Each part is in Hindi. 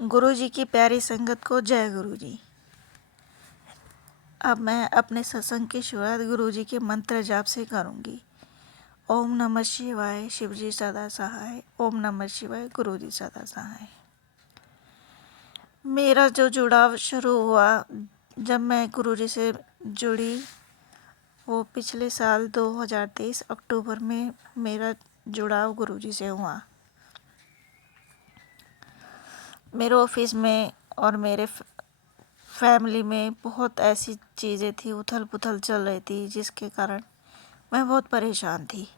गुरु जी की प्यारी संगत को जय गुरु जी। अब मैं अपने सत्संग की शुरुआत गुरु जी के मंत्र जाप से करूँगी। ओम नमः शिवाय, शिव जी सदा सहाय। ओम नमः शिवाय, गुरु जी सदा सहाय। मेरा जो जुड़ाव शुरू हुआ जब मैं गुरु जी से जुड़ी, वो पिछले साल 2023 अक्टूबर में मेरा जुड़ाव गुरु जी से हुआ। मेरे ऑफिस में और मेरे फैमिली में बहुत ऐसी चीज़ें थी, उथल पुथल चल रही थी, जिसके कारण मैं बहुत परेशान थी।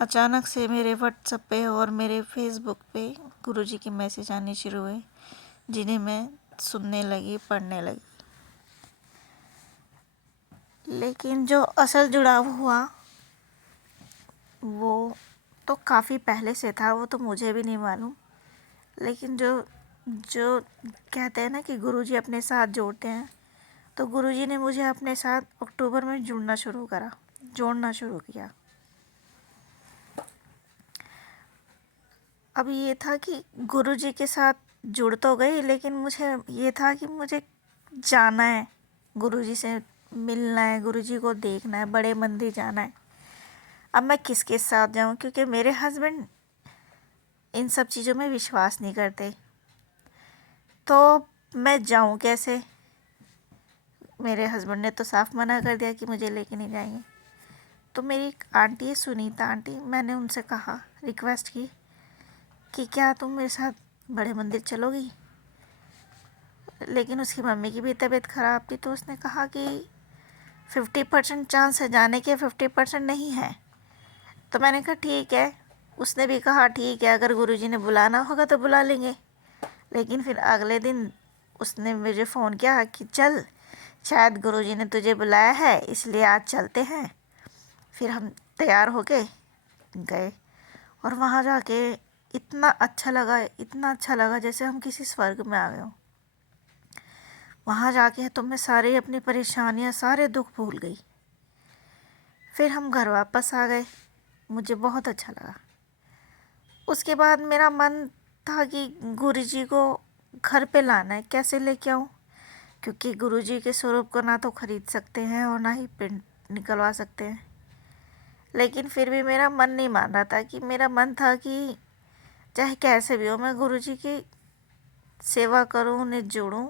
अचानक से मेरे व्हाट्सएप पे और मेरे फेसबुक पे गुरुजी के मैसेज आने शुरू हुए, जिन्हें मैं सुनने लगी, पढ़ने लगी। लेकिन जो असल जुड़ाव हुआ वो तो काफ़ी पहले से था, वो तो मुझे भी नहीं मालूम। लेकिन जो जो कहते हैं ना कि गुरुजी अपने साथ जोड़ते हैं, तो गुरुजी ने मुझे अपने साथ अक्टूबर में जोड़ना शुरू किया। अब ये था कि गुरुजी के साथ जुड़ तो गई, लेकिन मुझे ये था कि मुझे जाना है, गुरुजी से मिलना है, गुरुजी को देखना है, बड़े मंदिर जाना है। अब मैं किसके साथ जाऊं, क्योंकि मेरे हस्बैंड इन सब चीज़ों में विश्वास नहीं करते, तो मैं जाऊं कैसे। मेरे हस्बैंड ने तो साफ मना कर दिया कि मुझे लेके नहीं जाएंगे। तो मेरी एक आंटी है, सुनीता आंटी, मैंने उनसे कहा, रिक्वेस्ट की कि क्या तुम मेरे साथ बड़े मंदिर चलोगी। लेकिन उसकी मम्मी की भी तबीयत ख़राब थी, तो उसने कहा कि 50% चांस है जाने के, 50% नहीं है। तो मैंने कहा ठीक है। उसने भी कहा ठीक है, अगर गुरुजी ने बुलाना होगा तो बुला लेंगे। लेकिन फिर अगले दिन उसने मुझे फ़ोन किया कि चल, शायद गुरुजी ने तुझे बुलाया है, इसलिए आज चलते हैं। फिर हम तैयार होके गए और वहाँ जाके इतना अच्छा लगा जैसे हम किसी स्वर्ग में आ गए हों। वहाँ जाके तो मैं सारी अपनी परेशानियाँ, सारे दुख भूल गई। फिर हम घर वापस आ गए, मुझे बहुत अच्छा लगा। उसके बाद मेरा मन था कि गुरुजी को घर पे लाना है, कैसे लेके आऊँ, क्योंकि गुरुजी के स्वरूप को ना तो ख़रीद सकते हैं और ना ही प्रिंट निकलवा सकते हैं। लेकिन फिर भी मेरा मन नहीं मान रहा था, कि मेरा मन था कि चाहे कैसे भी हो मैं गुरुजी की सेवा करूं, उन्हें जोड़ूं,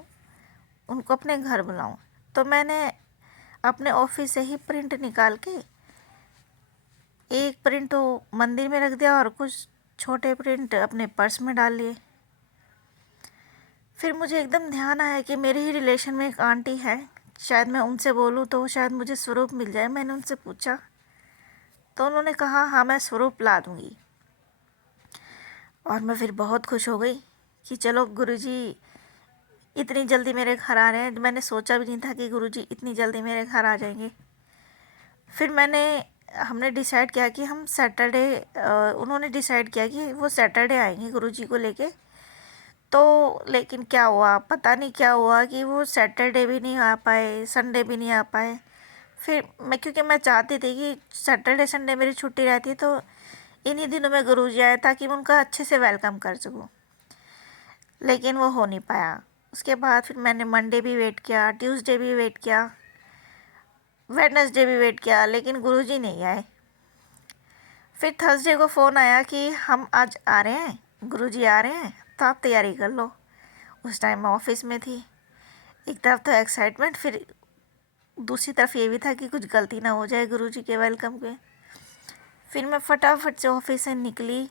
उनको अपने घर बुलाऊं। तो मैंने अपने ऑफिस से ही प्रिंट निकाल के एक प्रिंट तो मंदिर में रख दिया और कुछ छोटे प्रिंट अपने पर्स में डाल लिए। फिर मुझे एकदम ध्यान आया कि मेरे ही रिलेशन में एक आंटी है, शायद मैं उनसे बोलूं तो शायद मुझे स्वरूप मिल जाए। मैंने उनसे पूछा तो उन्होंने कहा हाँ, मैं स्वरूप ला दूँगी। और मैं फिर बहुत खुश हो गई कि चलो गुरुजी इतनी जल्दी मेरे घर आ रहे हैं। मैंने सोचा भी नहीं था कि गुरुजी इतनी जल्दी मेरे घर आ जाएंगे। फिर हमने डिसाइड किया कि हम सैटरडे, उन्होंने डिसाइड किया कि वो सैटरडे आएंगे गुरुजी को लेके। तो लेकिन क्या हुआ, पता नहीं क्या हुआ कि वो सैटरडे भी नहीं आ पाए, संडे भी नहीं आ पाए। फिर क्योंकि मैं चाहती थी कि सैटरडे संडे मेरी छुट्टी रहती, तो इन्हीं दिनों में गुरुजी आए ताकि मैं उनका अच्छे से वेलकम कर सकूँ। लेकिन वो हो नहीं पाया। उसके बाद फिर मैंने मंडे भी वेट किया, ट्यूसडे भी वेट किया, वेडनेसडे भी वेट किया, लेकिन गुरुजी नहीं आए। फिर थर्सडे को फ़ोन आया कि हम आज आ रहे हैं, गुरुजी आ रहे हैं, तो आप तैयारी कर लो। उस टाइम मैं ऑफिस में थी। एक तरफ तो एक्साइटमेंट, फिर दूसरी तरफ ये भी था कि कुछ गलती ना हो जाए गुरुजी के वेलकम पे। फिर मैं फटाफट से ऑफिस से निकली।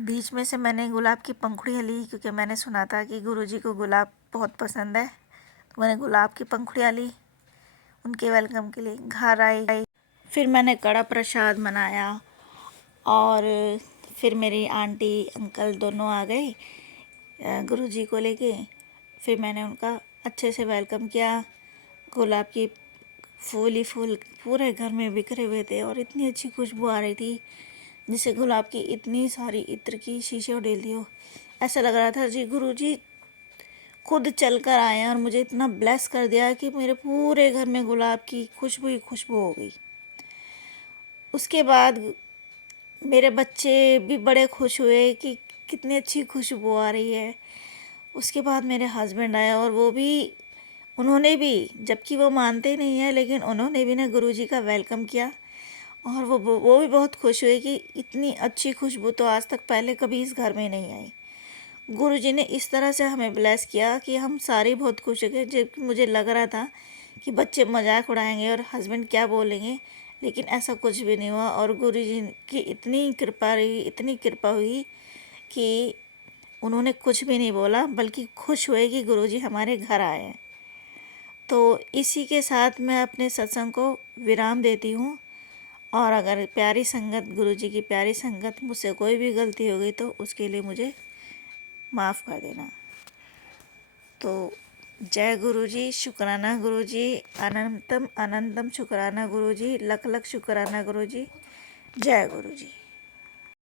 बीच में से मैंने गुलाब की पंखुड़ियाँ ली, क्योंकि मैंने सुना था कि गुरुजी को गुलाब बहुत पसंद है। तो मैंने गुलाब की पंखुड़ियाँ ली उनके वेलकम के लिए। घर आई, फिर मैंने कड़ा प्रसाद बनाया और फिर मेरी आंटी अंकल दोनों आ गए गुरुजी को लेके। फिर मैंने उनका अच्छे से वेलकम किया। गुलाब की फूल ही फूल पूरे घर में बिखरे हुए थे और इतनी अच्छी खुशबू आ रही थी, जिसे गुलाब की इतनी सारी इत्र की शीशे उड़ेल दी हो। ऐसा लग रहा था जी गुरुजी खुद चल कर आए और मुझे इतना ब्लेस कर दिया कि मेरे पूरे घर में गुलाब की खुशबू ही खुशबू हो गई। उसके बाद मेरे बच्चे भी बड़े खुश हुए कि कितनी अच्छी खुशबू आ रही है। उसके बाद मेरे हस्बैंड आए और उन्होंने भी, जबकि वो मानते नहीं हैं, लेकिन उन्होंने भी ना गुरुजी का वेलकम किया। और वो भी बहुत खुश हुए कि इतनी अच्छी खुशबू तो आज तक पहले कभी इस घर में नहीं आई। गुरुजी ने इस तरह से हमें ब्लेस किया कि हम सारे बहुत खुश हो गए। जबकि मुझे लग रहा था कि बच्चे मजाक उड़ाएंगे और हस्बैंड क्या बोलेंगे, लेकिन ऐसा कुछ भी नहीं हुआ। और गुरुजी की इतनी कृपा रही, इतनी कृपा हुई कि उन्होंने कुछ भी नहीं बोला, बल्कि खुश हुए कि गुरुजी हमारे घर आए हैं। तो इसी के साथ मैं अपने सत्संग को विराम देती हूँ। और अगर प्यारी संगत, गुरुजी की प्यारी संगत, मुझसे कोई भी गलती हो गई तो उसके लिए मुझे माफ़ कर देना। तो जय गुरुजी, शुक्राना गुरुजी, अनंतम अनंतम शुक्राना गुरुजी, लख लख शुक्राना गुरुजी, जय गुरुजी।